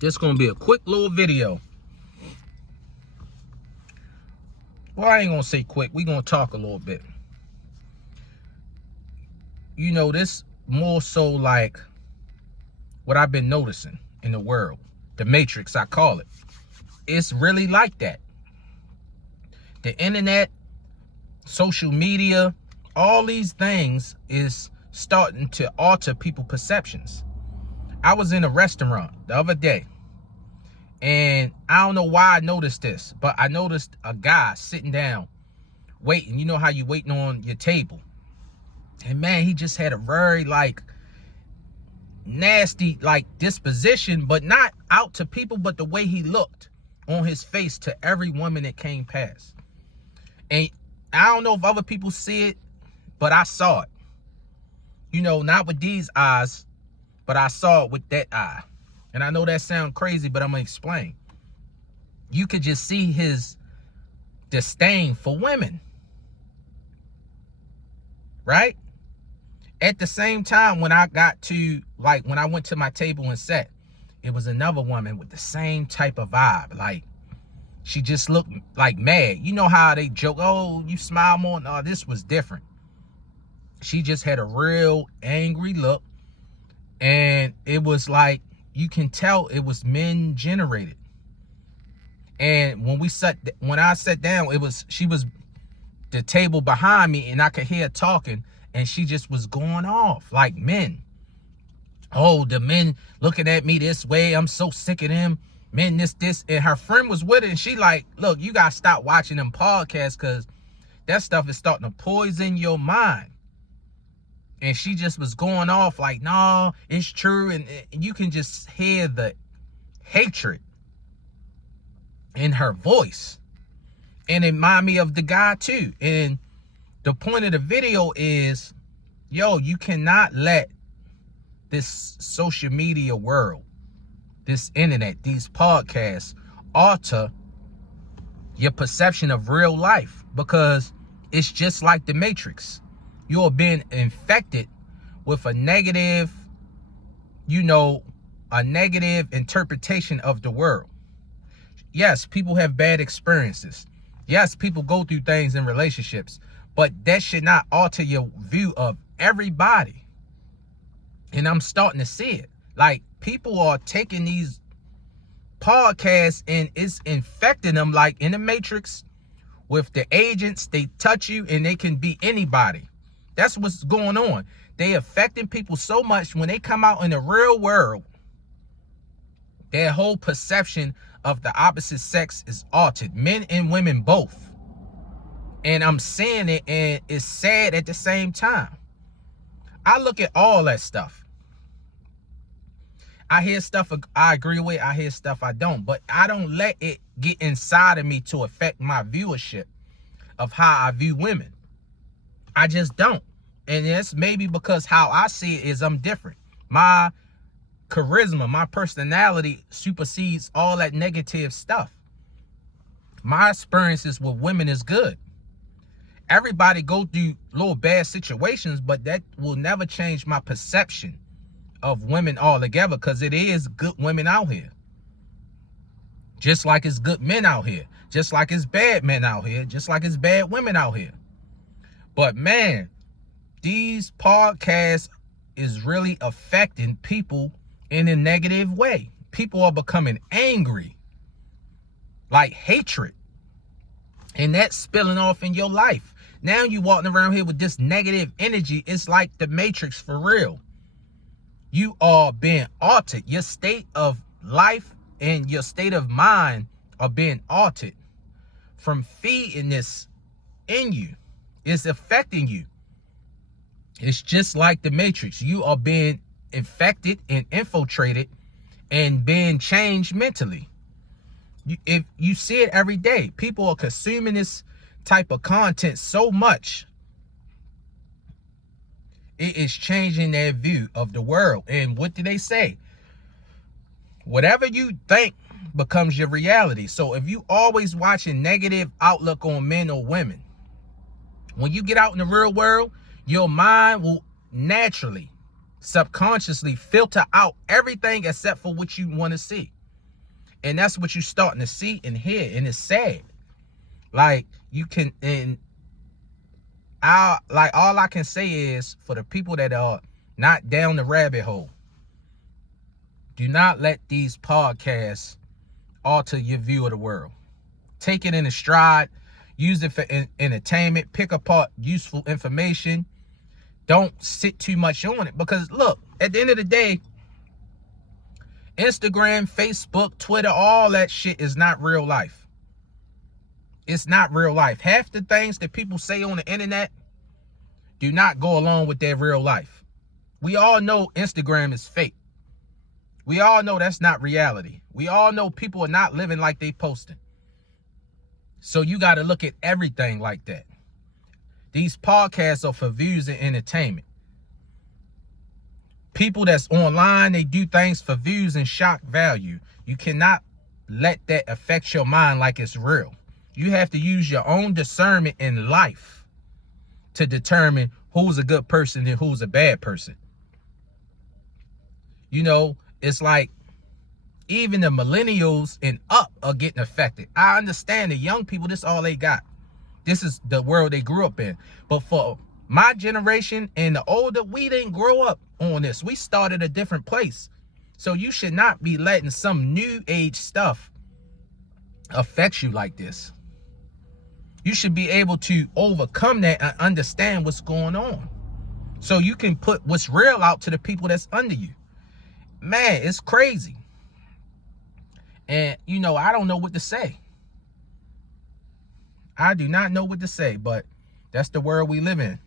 Just gonna be a quick little video. Well, I ain't gonna say quick. We gonna talk a little bit. You know, this more so like what I've been noticing in the world. The Matrix, I call it. It's really like that. The internet, social media, all these things is starting to alter people's perceptions. I was in a restaurant the other day, and I don't know why I noticed this, but I noticed a guy sitting down, waiting. You know how you waiting on your table. And man, he just had a very nasty disposition, but not out to people, but the way he looked on his face to every woman that came past. And I don't know if other people see it, but I saw it. You know, not with these eyes, but I saw it with that eye. And I know that sounds crazy, but I'm gonna explain. You could just see his disdain for women, right? At the same time, when I got to, when I went to my table and sat, it was another woman with the same type of vibe. Like, she just looked mad. You know how they joke, oh, you smile more? No, this was different. She just had a real angry look. And it was like, you can tell it was men generated. And when I sat down, she was the table behind me, and I could hear her talking, and she just was going off like men. Oh, the men looking at me this way. I'm so sick of them. Men, this. And her friend was with her, and she like, look, you got to stop watching them podcasts because that stuff is starting to poison your mind. And she just was going off like, no, it's true. And you can just hear the hatred in her voice. And it reminded me of the guy too. And the point of the video is, yo, you cannot let this social media world, this internet, these podcasts alter your perception of real life, because it's just like the Matrix. You're being infected with a negative interpretation of the world. Yes, people have bad experiences. Yes, people go through things in relationships, but that should not alter your view of everybody. And I'm starting to see it. Like, people are taking these podcasts and it's infecting them, like in the Matrix with the agents. They touch you and they can be anybody. That's what's going on. They affecting people so much when they come out in the real world, their whole perception of the opposite sex is altered. Men and women both. And I'm seeing it, and it's sad at the same time. I look at all that stuff. I hear stuff I agree with. I hear stuff I don't. But I don't let it get inside of me to affect my viewership of how I view women. I just don't. And that's maybe because how I see it is I'm different. My charisma, my personality supersedes all that negative stuff. My experiences with women is good. Everybody go through little bad situations, but that will never change my perception of women altogether, because it is good women out here. Just like it's good men out here. Just like it's bad men out here. Just like it's bad women out here. But man, these podcasts is really affecting people in a negative way. People are becoming angry, like hatred, and that's spilling off in your life. Now you walking around here with this negative energy. It's like the Matrix for real. You are being altered. Your state of life and your state of mind are being altered from feeding this in you. It's affecting you. It's just like the Matrix. You are being infected and infiltrated and being changed mentally. If you see it every day, people are consuming this type of content so much, it is changing their view of the world. And what do they say? Whatever you think becomes your reality. So if you always watching negative outlook on men or women, when you get out in the real world, your mind will naturally, subconsciously filter out everything except for what you want to see. And that's what you're starting to see and hear, and it's sad. Like, you can, and all I can say is, for the people that are not down the rabbit hole, do not let these podcasts alter your view of the world. Take it in a stride, use it for entertainment, pick apart useful information. Don't sit too much on it, because look, at the end of the day, Instagram, Facebook, Twitter, all that shit is not real life. It's not real life. Half the things that people say on the internet do not go along with their real life. We all know Instagram is fake. We all know that's not reality. We all know people are not living like they posting. So you got to look at everything like that. These podcasts are for views and entertainment. People that's online, they do things for views and shock value. You cannot let that affect your mind like it's real. You have to use your own discernment in life to determine who's a good person and who's a bad person. You know, it's like even the millennials and up are getting affected. I understand the young people, this is all they got. This is the world they grew up in. But for my generation and the older, we didn't grow up on this. We started a different place. So you should not be letting some new age stuff affect you like this. You should be able to overcome that and understand what's going on, so you can put what's real out to the people that's under you. Man, it's crazy. And, you know, I don't know what to say. I do not know what to say, but that's the world we live in.